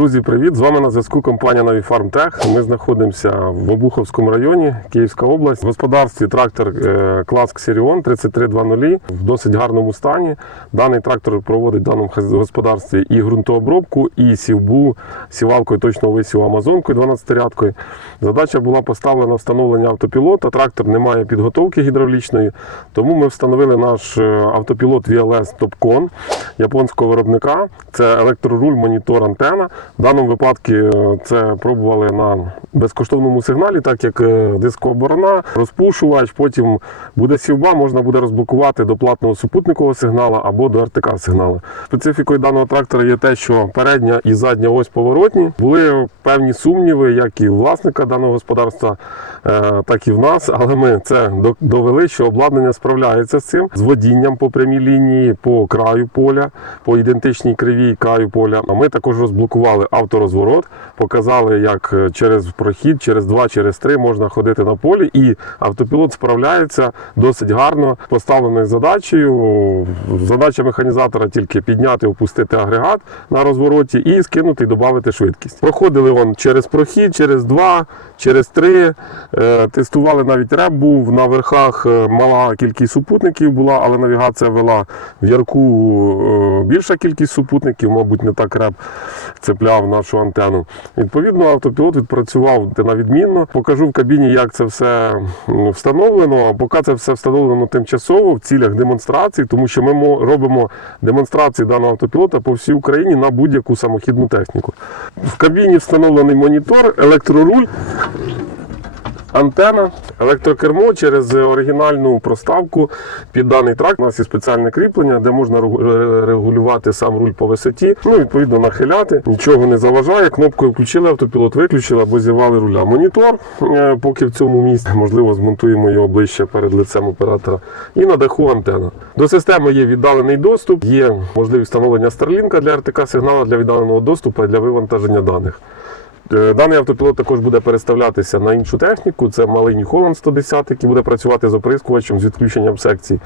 Друзі, привіт! З вами на зв'язку компанія Нові Фармтех. Ми знаходимося в Обуховському районі, Київська область. В господарстві трактор е, клас Xerion 3320 в досить гарному стані. Даний трактор проводить в даному господарстві і ґрунтообробку, і сівбу сівалкою точного висіву Амазонкою 12-рядкою. Задача була поставлена встановлення автопілота. Трактор не має підготовки гідравлічної, тому ми встановили наш е, автопілот VLS Topcon японського виробника. Це електроруль, монітор, антена. В даному випадку е, це пробували на безкоштовному сигналі, так як е, дискооборона, розпушувач, потім буде сівба, можна буде розблокувати до платного супутникового сигналу або до РТК сигналу. Специфікою даного трактора є те, що передня і задня ось поворотні. Були певні сумніви, як і власника даного господарства, е, так і в нас, але ми це довели, що обладнання справляється з цим з водінням по прямій лінії, по краю поля, по ідентичній кривій краю поля. А ми також розблокували авторозворот, показали, як е, через прохід, через два, через три можна ходити на полі, і автопілот справляється досить гарно. Поставленою задачею. Задача механізатора тільки підняти, опустити агрегат на розвороті і скинути і додати швидкість. Проходили он через прохід, через два, через три. Е, Тестували навіть реп був на верхах. е, Мала кількість супутників була, але навігація вела в ярку більша кількість супутників, мабуть, не так реп цепляв нашу антенну. Відповідно, автопілот відпрацював навідмінно. Покажу в кабіні, як це все встановлено. Поки це все встановлено тимчасово в цілях демонстрації, тому що ми робимо демонстрації даного автопілота по всій Україні на будь-яку самохідну техніку. В кабіні встановлений монітор, електроруль. Антена, електрокермо через оригінальну проставку під даний трак. У нас є спеціальне кріплення, де можна регулювати сам руль по висоті. Ну, відповідно, нахиляти. Нічого не заважає. Кнопкою включили автопілот, виключили або зірвали руля. Монітор, е, поки в цьому місці, можливо, змонтуємо його ближче перед лицем оператора. І на даху антена. До системи є віддалений доступ, є можливість встановлення Starlink для РТК сигналу для віддаленого доступу і для вивантаження даних. Е, Даний автопілот також буде переставлятися на іншу техніку. Це малий Holland 110, який буде працювати з оприскувачем з відключенням секцій.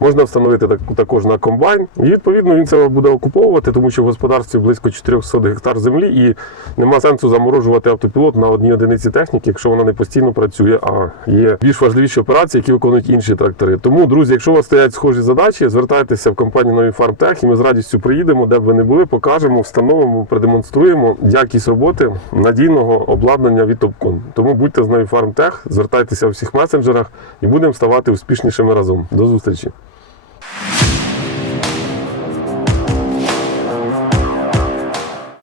Можна встановити так- також на комбайн. І відповідно він це буде окуповувати, тому що в господарстві близько 400 гектар землі, і нема сенсу заморожувати автопілот на одній одиниці техніки, якщо вона не постійно працює, а є більш важливіші операції, які виконують інші трактори. Тому, друзі, якщо у вас стоять схожі задачі, звертайтеся в компанію Нові Фармтех, і ми з радістю приїдемо, де б ви не були, покажемо, встановимо, продемонструємо якість роботи надійного обладнання від Топкон. Тому будьте з нею Фармтех, звертайтеся у всіх месенджерах і будемо ставати успішнішими разом. До зустрічі!